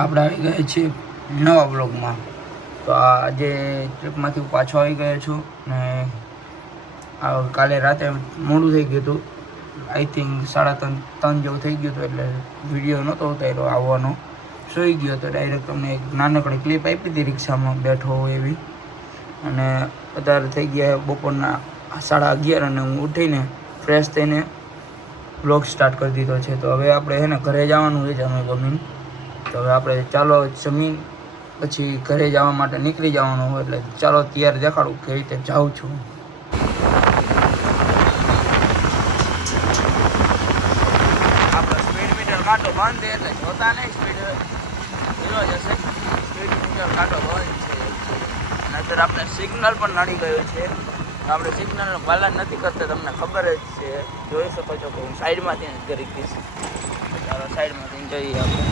આપણે આવી ગયા છીએ નવા બ્લોગમાં. તો આજે ટ્રીપમાંથી પાછો આવી ગયો છું ને કાલે રાતે મોડું થઈ ગયું હતું. આઈ થિંક 3:30 જેવું થઈ ગયું હતું, એટલે વિડીયો નહોતો ઉતાર્યો આવવાનો. સૂઈ ગયો તો ડાયરેક્ટ તમને એક નાનકડી ક્લિપ આપી હતી રિક્ષામાં બેઠો હોય એવી. અને અત્યારે થઈ ગયા બપોરના 11:30 અને હું ઉઠીને ફ્રેશ થઈને બ્લોગ સ્ટાર્ટ કરી દીધો છે. તો હવે આપણે છે ને ઘરે જવાનું છે જમીન. તો હવે આપણે ચાલો જમીન પછી ઘરે જવા માટે નીકળી જવાનું હોય, એટલે ચાલો તૈયાર દેખાડું કઈ રીતે જાઉં છું. આપણો સ્પીડ મીટર કાંટો બંધ છે એટલે જોતા નહીં, સ્પીડ ઝીરો જશે. સ્પીડ મીટર કાંટો બંધ છે અને અત્યારે આપણે સિગ્નલ પણ નડી ગયું છે. આપણે સિગ્નલનું પાલન નથી કરતા, તમને ખબર જ છે. જોઈ શકો છો કે હું સાઈડમાંથી કરી દઈશ. ચાલો સાઈડમાંથી જઈએ આપણે.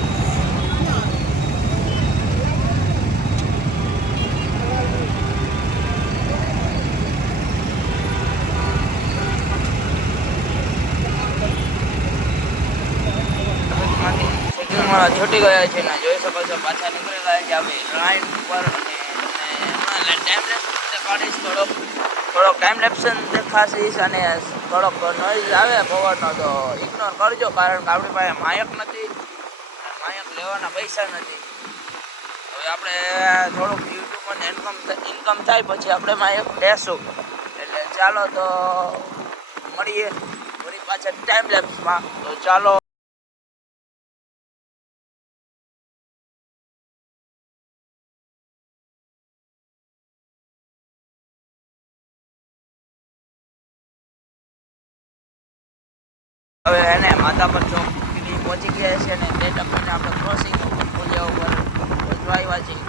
છૂટી ગયા છે ને જોઈ શકો છો પાછા નીકળી ગયા છે આપણે લાઈન ઉપર. અને ટાઈમ લેપ્સ કાઢીશ, થોડોક ટાઈમ લેપ્સ દેખાશીશ અને થોડોક નોઈઝ આવે પવનનો તો ઇગ્નોર કરજો, કારણ કે આપણી પાસે માયક નથી, માયક લેવાના પૈસા નથી. હવે આપણે થોડુંક યુટ્યુબમાં ઇન્કમ થાય પછી આપણે માયક લેશું. એટલે ચાલો તો મળીએ ફરી પાછા ટાઈમ લેપ્સમાં. તો ચાલો. હવે એને માતા પર ચોક પહોંચી ગયા છે ને તે ટપીને આપણે ક્રોસિંગ પુલિયા ઉપર પહોંચવા આવ્યા છીએ.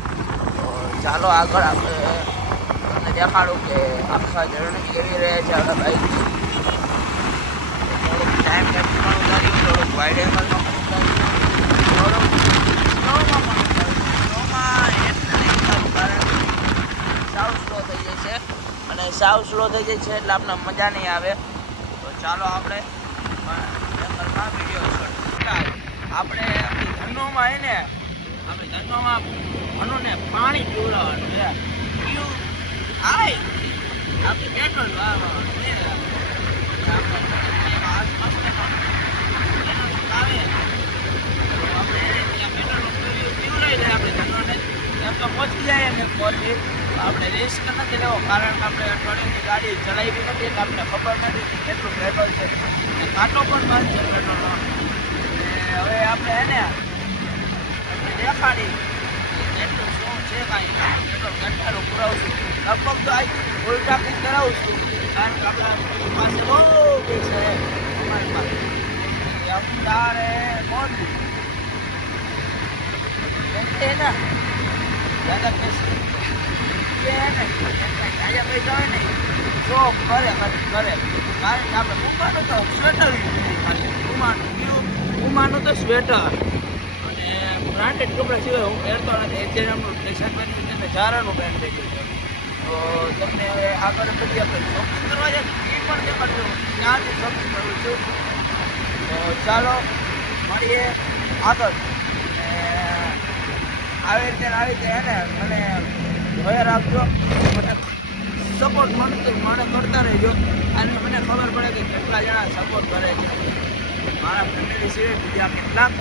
તો ચાલો આગળ આપણે તમને દેખાડું કે આખા જર્ની કેવી રહે છે આપણે બાઈકની. થોડુંક ટાઈમ લેપ્સ પણ ઉતાર્યું, થોડુંક વાઇડ એંગલમાં પણ ઉતાર્યું, થોડુંક સ્લોમાં પણ ઉતાર્યું. સ્લોમાં એટલે નહીં ઉતાર્યું કારણ સાવ સ્લો થઈ જાય છે, અને સાવ સ્લો થઈ જાય છે એટલે આપણને મજા નહીં આવે. તો ચાલો આપણે આપણે ધનોમાં એને આપણે ધનોમાં ધનોને પાણી પીવડાવવાનું છે. આપણે પેટ્રોલ વાળવાનું છે. પહોંચી જાય અને પહોંચી આપણે રિસ્ક નથી લેવો, કારણ કે આપણે અઠવાડિયાની ગાડી ચલાવી નથી એટલે આપણે ખબર નથી કેટલું પેટ્રોલ છે. કાંટો પણ બંધ છે પેટ્રોલનો. હવે આપણે એને દેખાડી એટલું શું છે કાંઈ પેટ્રોલ ઘટાડું પુરાવશું. લગભગ તો આ ફૂલ ટાંકી કરાવું છું, કારણ કે આપણા પાસે બહુ બી છે. અમારી પાસે તારે મોડું ને દાદા પૈસા પૈસા હોય ને શોખ કરે, કારણ કે આપણે ઉમાનું તો સ્વેટર ઉમાનું તો સ્વેટર અને બ્રાન્ડેડ કપડાં સિવાય હું પહેરતો નથી. એચએનએમનું ટી-શર્ટ પહેરી એટલે ઝારાનું પેન્ટ થઈ ગયું છે. તો તમને હવે આગળ પછી આપણે શોપિંગ કરવા જાય એ પણ દેખાડજો, ત્યાંથી શોપિંગ કરું છું. તો ચાલો મળીએ આગળ. આવી રીતે એને મને જોયા રાખજો, મને સપોર્ટ મળતો મને કરતા રહેજો, અને મને ખબર પડે કે કેટલા જણા સપોર્ટ કરે છે. મારા ફેમિલી સિવાય બીજા કેટલાક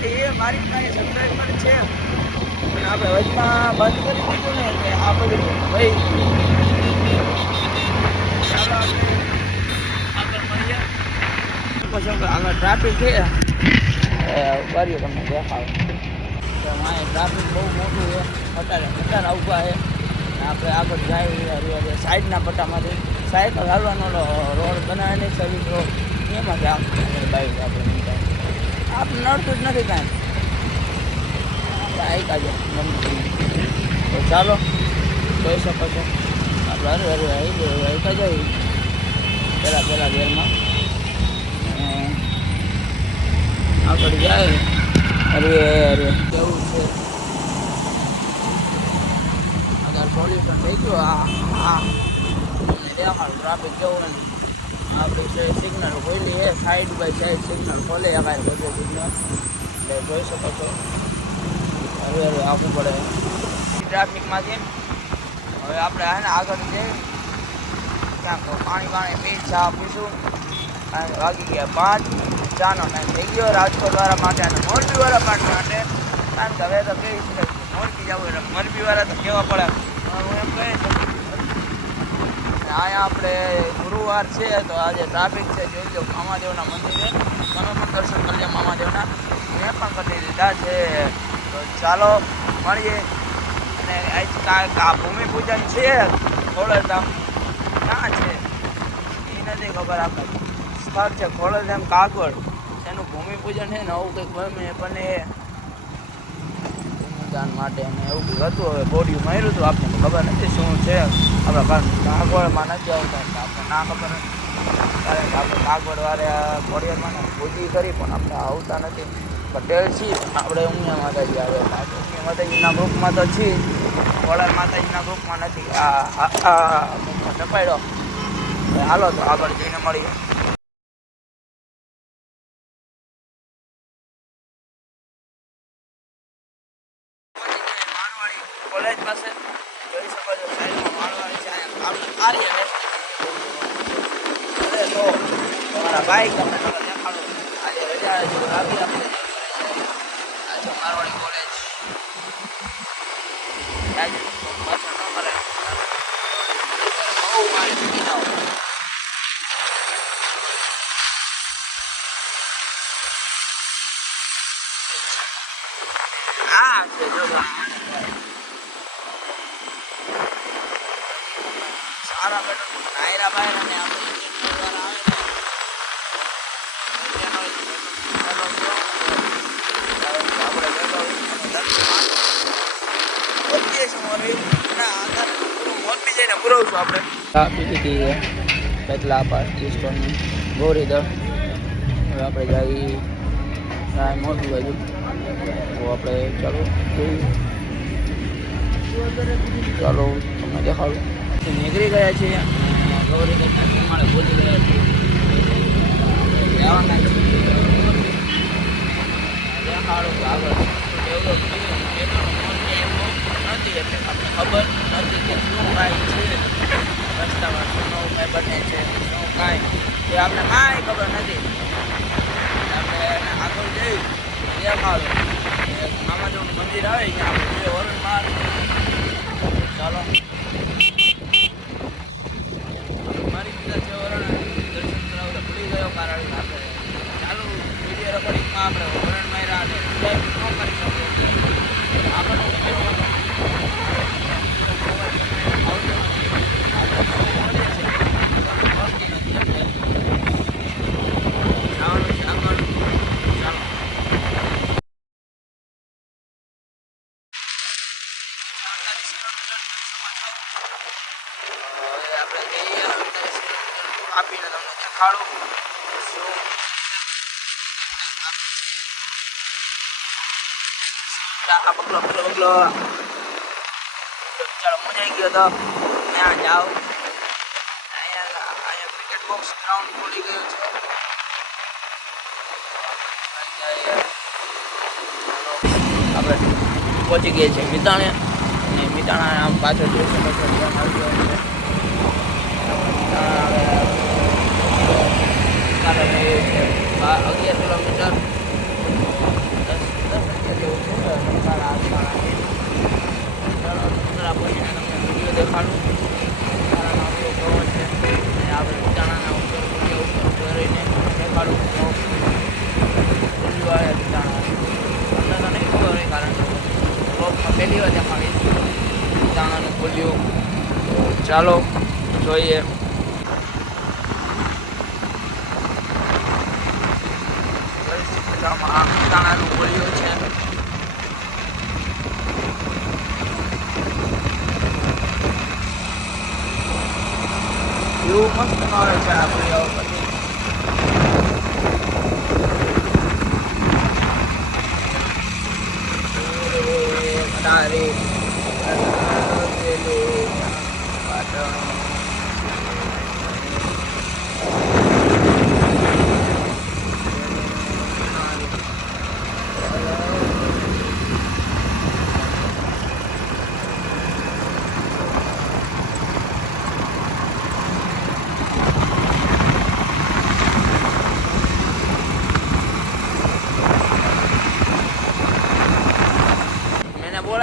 છે એ મારી પાસે સબસ્ક્રાઈબર છે, પણ આપણે વચમાં બંધ કરી દીધું ને એટલે આ બધું ભાઈ. ચાલો આપણે આગળ મળીએ. પછી આગળ ટ્રાફિક છે કર્યો તમને દેખાડો. અહીંયા ટ્રાફિક બહુ મોટું છે, ખટારા ઊભા છે. આપણે આગળ જાય સાઈડના પટ્ટામાંથી સાયકલ હાલવાનો રોડ બનાવે નહીં, સર્વિસ રોડ એમાં જ બાઈક આપણે આપણે નડતું જ નથી કાંઈ. આપણે આઈકા જાય ગમતું. તો ચાલો જોઈ શકો છો આપણે હરે આઈકા જઈએ પહેલાં ગેરમાં આગળ જાય. અરે કેવું છે આગળ સોલ્યુશન થઈ ગયું. દેખાડું ટ્રાફિક કેવું નહીં. આપણે સિગ્નલ ખોલી સાઈડ બાય સાઈડ સિગ્નલ ખોલે શકાય બધું સિગ્નલ એટલે જોઈ શકો છો. હવે આવવું પડે ટ્રાફિકમાંથી. હવે આપણે આને આગળ જઈ ક્યાંક પાણી પી ચા પીશું. વાગી ગયા 5, ચાનો ટાઈમ થઈ ગયો રાજકોટવાળા માટે અને મોરબીવાળા માટે. કારણ કે હવે તો કેવી છે મોરબી જવું એટલે મોરબીવાળા તો કહેવા પડે. હું એમ કહી શકું અહીંયા આપણે ગુરુવાર છે તો આજે ટ્રાફિક છે. જોઈ લો મામાદેવના મંદિરે તમે પણ દર્શન કરી લો મામાદેવના. મેં પણ કરી લીધા છે. તો ચાલો મળીએ. અને આ ભૂમિપૂજન છે ખોડલધામ ક્યાં છે એ નથી ખબર. આપણે સ્થળ છે ખોડલધામ કાગવડ, એનું ભૂમિપૂજન છે ને આવું કંઈક ગમે પણ એ ભૂમિદાન માટે અને એવું કંઈક હતું. હવે બોડિયું માર્યું હતું, આપણને ખબર નથી શું છે. આપણા કાગવડમાં નથી આવતા એટલે આપણે ના ખબર નથી. કારણ કે આપણે કાગવડવાળા ખોડિયારમાં પૂજી કરી પણ આપણે આવતા નથી. પટેલ છીએ આપણે ઉમિયા માતાજી આવે ઉમિયા માતાજીના ગ્રુપમાં તો છીએ, ખોડલ માતાજીના ગ્રુપમાં નથી. ગ્રુપમાં ટપાડ્યો. હાલો તો આગળ જઈને મળીએ. કોલેજ પાસે જોઈ શકો છો સાઈડમાં માળવાડી છે. આપણે આર્ય તો તમારા બાઈક તમને દેખાડો. આજે રજા જેવું લાગી આપણે આજે મારવાડી કોલેજ આજે પાછળ ન કરે બહુ મારી ચૂકી ના હોય. આ છે જો સારા બેટર નાયરા બાયર અને આપણે પુરવશું આપણે પીપીટી પેટલા પાસ ડિસ્કોની ગોરીદર. હવે આપણે જઈએ મોટી બાજુ. તો આપણે ચાલો તમને દેખાડું. નીકળી ગયા છીએ ગૌરીદરના પ્રમાણે બોલી ગયા છીએ. જવાના દેખાડું આગળ ડેવલપ નથી એટલે આપણે ખબર નથી કે શું કાંઈ છે રસ્તામાં, શું નવું કાંઈ બને છે, શું કાંઈ એ આપણે કાંઈ ખબર નથી. આપણે આગળ જઈ દેખાડું મામાદેવનું મંદિર આવે ત્યાં આપણે બે વરણ માર. ચાલો મારી બીજા છે વરણ દર્શન કરાવતા ભૂલી ગયો કારણ કે આપણે ચાલુ વિડીયો રેકોર્ડિંગમાં આપણે વરણ માર્યા અને ન કરી શકીએ. આપણને આપીને તમને દેખાડું શું બગલો ચાલો મજા આવી ગયો તો ત્યાં જાઓ. અહીંયા ક્રિકેટ બોક્સ ગ્રાઉન્ડ ખોલી ગયો છે. આપણે પહોંચી ગયા છીએ મિતાણે અને મિતાણા આમ પાછળ જોઈ શકો છો ત્યાં આવી ગયો છે. 11 કિલોમીટર 10 જેવું છે. વિડીયો દેખાડું પવન છે અને આપણે વિચારણા ઉપર કરીને દેખાડું ખુલ્લીવાળા વિચારણા તમને તો નહીં ખબર હોય કારણ કે બ્લોગમાં પહેલી વાર દેખાડીશ વિચારણાનું ખુલ્યું. ચાલો જોઈએ. દાણાનું ખોલ્યું છે. એવું મસ્ત મળે છે આપણે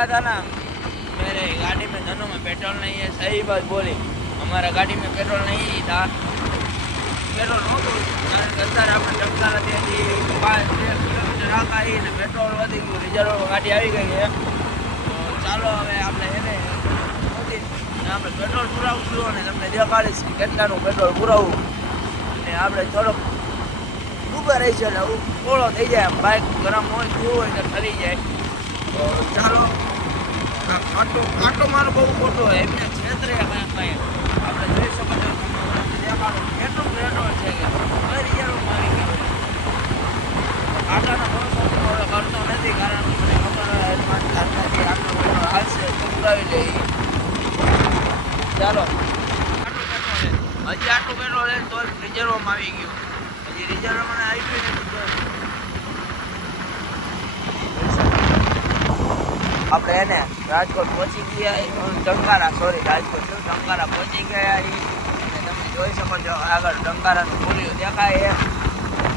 रहा था ना मेरे गाड़ी में दोनों में पेट्रोल नहीं है, सही बात बोली, हमारा गाड़ी में पेट्रोल नहीं था, पेट्रोल नહોતું કારણ કે અત્યારે આપણે ટંકારાથી 5 કિલોમીટર આગળ આવીને પેટ્રોલ વધી ગયું, રિઝર્વ ગાડી આવી ગઈ છે. તો ચાલો હવે આપણે એને આપણે પેટ્રોલ પુરાવશું અને તમને દેખાડીશ કે કેટલાનું પેટ્રોલ પુરાવવું. અને આપણે થોડોક ઊભા રહી છે એટલે ઓળો થઈ જાય, બાઇક ગરમ હોય થયું હોય તો ઠરી જાય. તો ચાલો આટો મારો બહુ ખોટો હોય એમને ક્ષેત્રે આપણે જોઈ શકો છો દેખાડું કેટલું પેટ્રોલ છે કે રિઝર્વમાં આવી ગયું. આટલાનો ભરોસો કરતો નથી કારણ કે મને ખબર હોય આટલાથી આટલો પેટ્રોલ હાલશે તો પુરાવી લઈએ. ચાલો હજી આટલું પેટ્રોલ લે તો રિઝર્વમાં આવી ગયું, હજી રિઝર્વમાં આવી ગયું. આપણે એને રાજકોટ પહોંચી ગયા, ટંકારા પહોંચી ગયા અને તમે જોઈ શકો છો આગળ ટંકારાનું પૂર્યું દેખાય છે.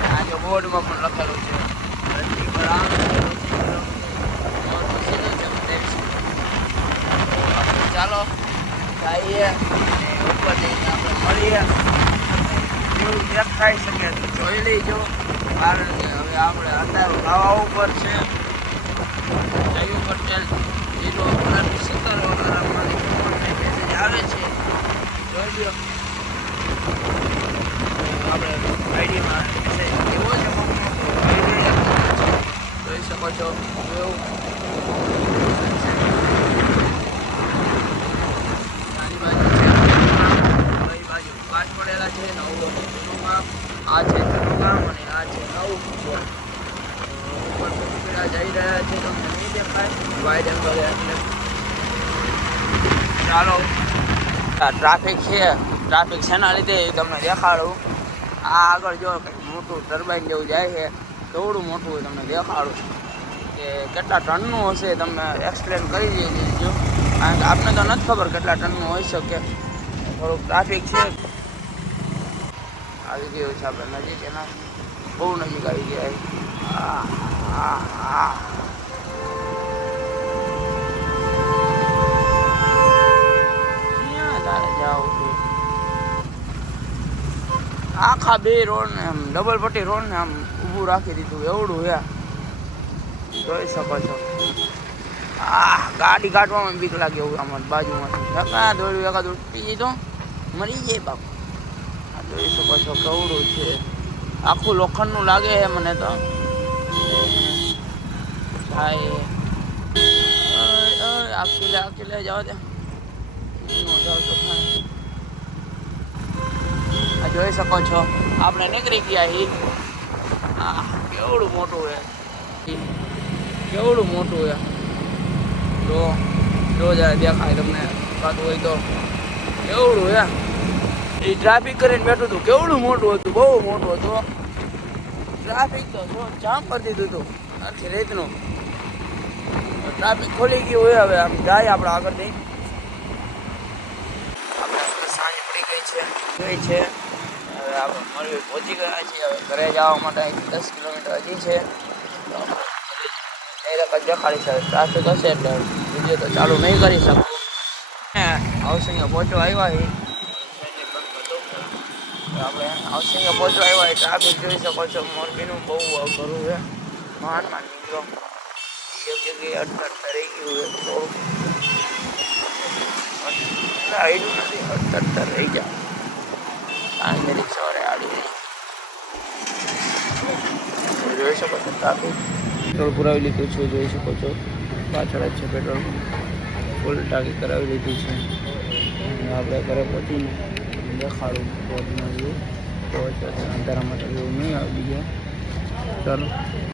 આ જો બોર્ડમાં પણ લખેલું છે ચાલો જઈએ ઉપર જઈને આપણે મળીએ. એવું દેખાઈ શકે તો જોઈ લઈજો કારણ કે હવે આપણે અત્યારે ખાવા ઉપર છે. જયુ પટેલ 017 મેસેજ આવે છે, જોઈ લો. આપણે આઈડીમાં મેસેજ એવો છે, જોઈ શકો છો. એવું નાની બાજુ છે, કઈ બાજુ કાચ પડેલા છે, નવું આ છે જૂનું ગામ અને આ છે નવું ઉપર જઈ રહ્યા છે. તમને નહીં દેખાય વાઇડ એંગલ એટલે ચાલો. ટ્રાફિક છે, ટ્રાફિક શેના લીધે એ તમને દેખાડું. આ આગળ જો કંઈક મોટું ટર્બાઇન જેવું જાય છે, કેવડું મોટું તમને દેખાડું કે કેટલા ટનનું હશે તમને એક્સપ્લેન કરી દેજો કારણ કે આપને તો નથી ખબર કેટલા ટનનું હોઈ શકે. થોડુંક ટ્રાફિક છે, આવી ગયું છે આપણે નજીક, એના બહુ નજીક આવી ગયા. આખા બે રોડ ને આમ ડબલ પટ્ટી રોડ ને આમ ઊભું રાખી દીધું એવડું હે, જોઈ શકો છો. ગાડી કાઢવામાં બીક લાગે એવું આમાં બાજુમાંથી ધક્કા દોડ્યું એકાદ ઉઠી તો મરી જાય બાપ. આ જોઈ શકો છો કેવડું છે, આખું લોખંડનું લાગે છે મને તો. આખી જાઓ ત્યાં જોઈ શકો છો આપણે નીકળી ગયા હી. કેવડું મોટું છે, કેવડું મોટું છે. તો જો જાય દેખાય તમને કાતું હોય તો કેવડું છે. એ ટ્રાફિક કરીને બેઠું હતું, કેવડું મોટું હતું, બહુ મોટું હતું. ટ્રાફિક તો જામ કરી દીધું હતું આખી રેતનું. ટ્રાફિક ખોલી ગયું હોય. હવે આમ જાય આપણે આગળ જઈ. આપણે સાંજ પડી ગઈ છે હવે આપણે મળવી પહોંચી ગયા છીએ. હવે ઘરે જવા માટે 10 કિલોમીટર હજી છે. દેખાડી છે ટ્રાફિક હશે એટલે વિડીયો તો ચાલુ નહીં કરી શકું. હાઉસિંગે પહોંચવા આવ્યા છીએ આપણે. હાઉસિંગે પહોંચવા આવ્યા ટ્રાફિક જોઈ શકો છો. મોરબીનું બહુ ઘરું છે, માંડ નીકળો એક જગ્યાએ અડધર રહી ગયું હોય થોડુંક આવેલું નથી, અડધર રહી જાય કારણ કે રિક્ષાવાળે આડી રહી. જોઈ શકો છો ટ્રાફિક. પેટ્રોલ પુરાવી લીધું છે, જોઈ શકો છો પાછળ જ છે પેટ્રોલ. ફૂલ ટાંકી કરાવી લીધી છે. આપણે ઘરે પહોંચીને દેખાડું પહોંચીને વ્યૂ. તો અંધારા માટે વ્યૂ નહીં આવી ગયા. ચાલો.